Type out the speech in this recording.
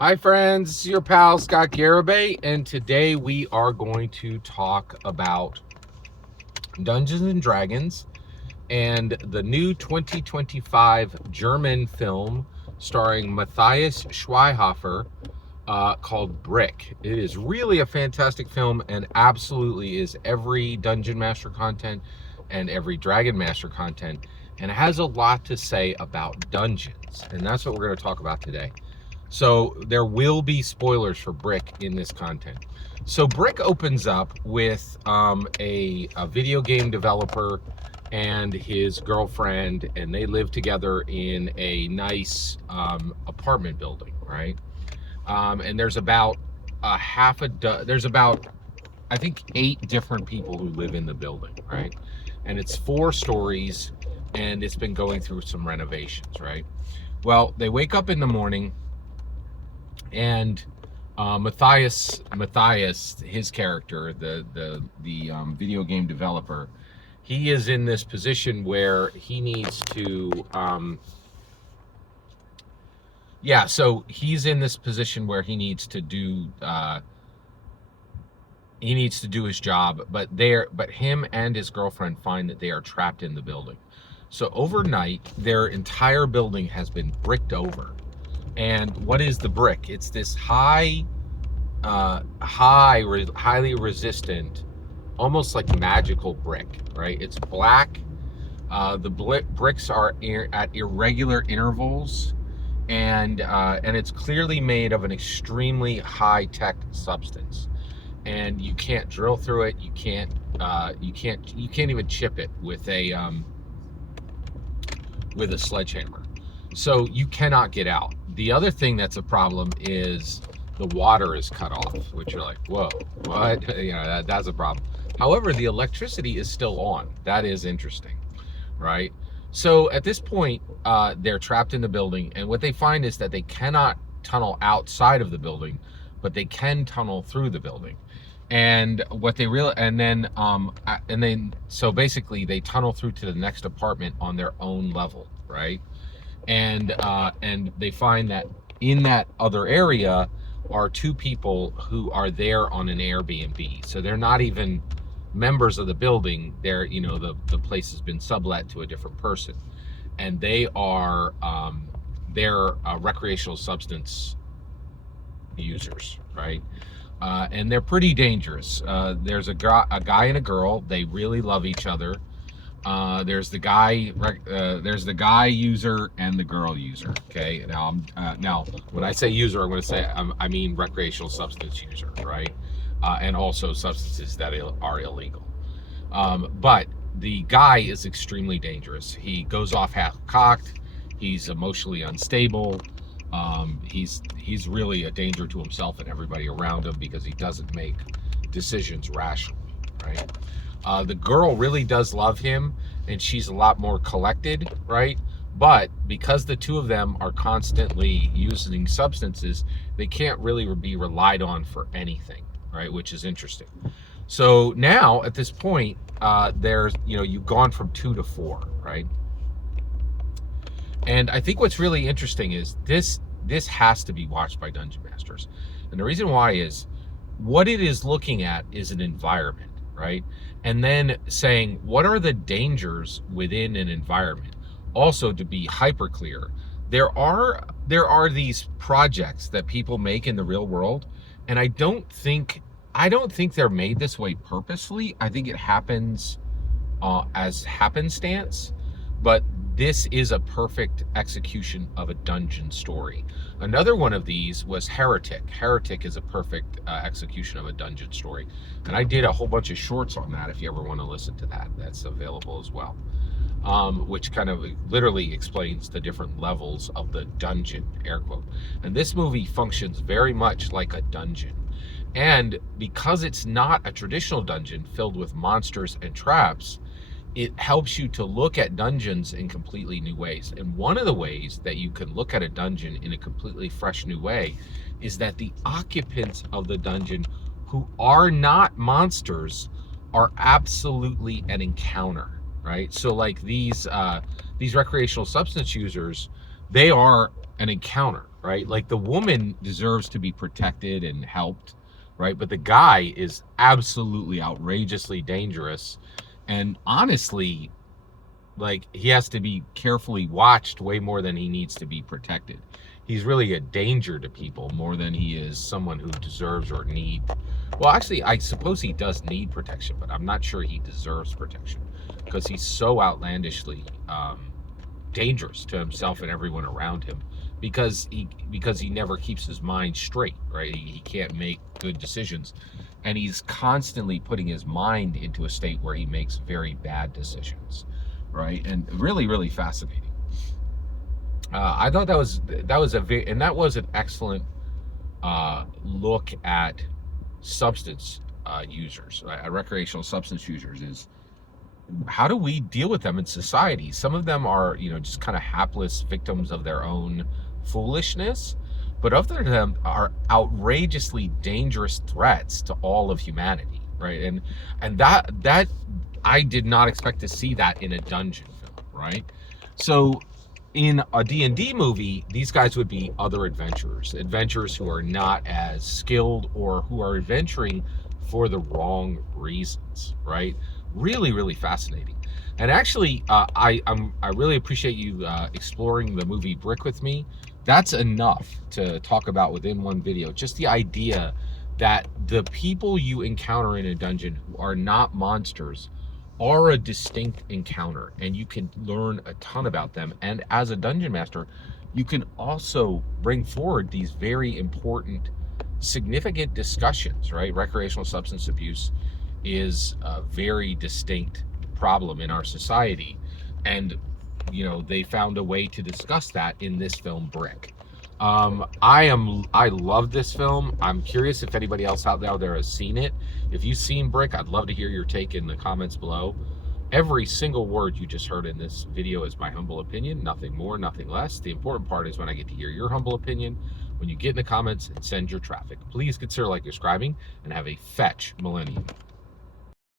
Hi friends, it's your pal Scott Garibay, and today we are going to talk about Dungeons and Dragons and the new 2025 German film starring Matthias Schweighofer called Brick. It is really a fantastic film and absolutely is every Dungeon Master content and every Dragon Master content, and it has a lot to say about dungeons, and that's what we're going to talk about today. So there will be spoilers for Brick in this content. So Brick opens up with a video game developer and his girlfriend, and they live together in a nice apartment building, right? And there's about there's about, I think, 8 different people who live in the building, right? And it's 4 stories, and it's been going through some renovations, right? Well, they wake up in the morning, and Matthias, his character, the video game developer, he is in this position where he needs to, so he's in this position where he needs to do his job, but him and his girlfriend find that they are trapped in the building. So overnight, their entire building has been bricked over. And what is the brick? It's this highly resistant, almost like magical brick, right? It's black. The bricks are at irregular intervals, and it's clearly made of an extremely high-tech substance. And you can't drill through it. You can't even chip it with a sledgehammer. So you cannot get out. The other thing that's a problem is the water is cut off, which you're like, whoa, what? That's a problem. However, the electricity is still on. That is interesting, right? So at this point, they're trapped in the building, and what they find is that they cannot tunnel outside of the building, but they can tunnel through the building. And what they so basically they tunnel through to the next apartment on their own level, right? And they find that in that other area are 2 people who are there on an Airbnb. So they're not even members of the building. They're, the place has been sublet to a different person, and they are they're recreational substance users, right? And they're pretty dangerous. There's a guy and a girl. They really love each other. There's the guy user and the girl user. Okay, now when I say user, I'm going to say I mean recreational substance user, right? And also substances that are illegal. But the guy is extremely dangerous. He goes off half-cocked. He's emotionally unstable. He's really a danger to himself and everybody around him because he doesn't make decisions rationally, right? The girl really does love him, and she's a lot more collected, right? But because the 2 of them are constantly using substances, they can't really be relied on for anything, right? Which is interesting. So now at this point, you've gone from 2 to 4, right? And I think what's really interesting is this has to be watched by Dungeon Masters. And the reason why is what it is looking at is an environment, right? And then saying, what are the dangers within an environment? Also, to be hyper clear, there are these projects that people make in the real world, and I don't think they're made this way purposely. I think it happens as happenstance, but this is a perfect execution of a dungeon story. Another one of these was Heretic. Heretic is a perfect execution of a dungeon story. And I did a whole bunch of shorts on that if you ever want to listen to that. That's available as well. Which kind of literally explains the different levels of the dungeon, air quote. And this movie functions very much like a dungeon. And because it's not a traditional dungeon filled with monsters and traps, it helps you to look at dungeons in completely new ways. And one of the ways that you can look at a dungeon in a completely fresh new way is that the occupants of the dungeon, who are not monsters, are absolutely an encounter, right? So like these recreational substance users, they are an encounter, right? Like the woman deserves to be protected and helped, right? But the guy is absolutely outrageously dangerous, and honestly, like he has to be carefully watched way more than he needs to be protected. He's really a danger to people more than he is someone who deserves or need. Well, actually, I suppose he does need protection, but I'm not sure he deserves protection because he's so outlandishly dangerous to himself and everyone around him because he never keeps his mind straight, right? He can't make good decisions, and he's constantly putting his mind into a state where he makes very bad decisions, right? And really, really fascinating. I thought that was an excellent look at substance users, recreational substance users. Is how do we deal with them in society? Some of them are, just kind of hapless victims of their own foolishness, but other of them are outrageously dangerous threats to all of humanity, right? And that I did not expect to see that in a dungeon film, right? So in a D&D movie, these guys would be other adventurers who are not as skilled or who are adventuring for the wrong reasons, right? Really, really fascinating. And actually, I really appreciate you exploring the movie Brick with me. That's enough to talk about within one video. Just the idea that the people you encounter in a dungeon who are not monsters are a distinct encounter, and you can learn a ton about them. And as a dungeon master, you can also bring forward these very important, significant discussions, right? Recreational substance abuse is a very distinct problem in our society, and they found a way to discuss that in this film Brick. I love this film. I'm curious if anybody else out there has seen it. If you've seen Brick, I'd love to hear your take in the comments below. Every single word you just heard in this video is my humble opinion, nothing more, nothing less. The important part is when I get to hear your humble opinion, when you get in the comments and send your traffic. Please consider subscribing, and have a fetch millennium.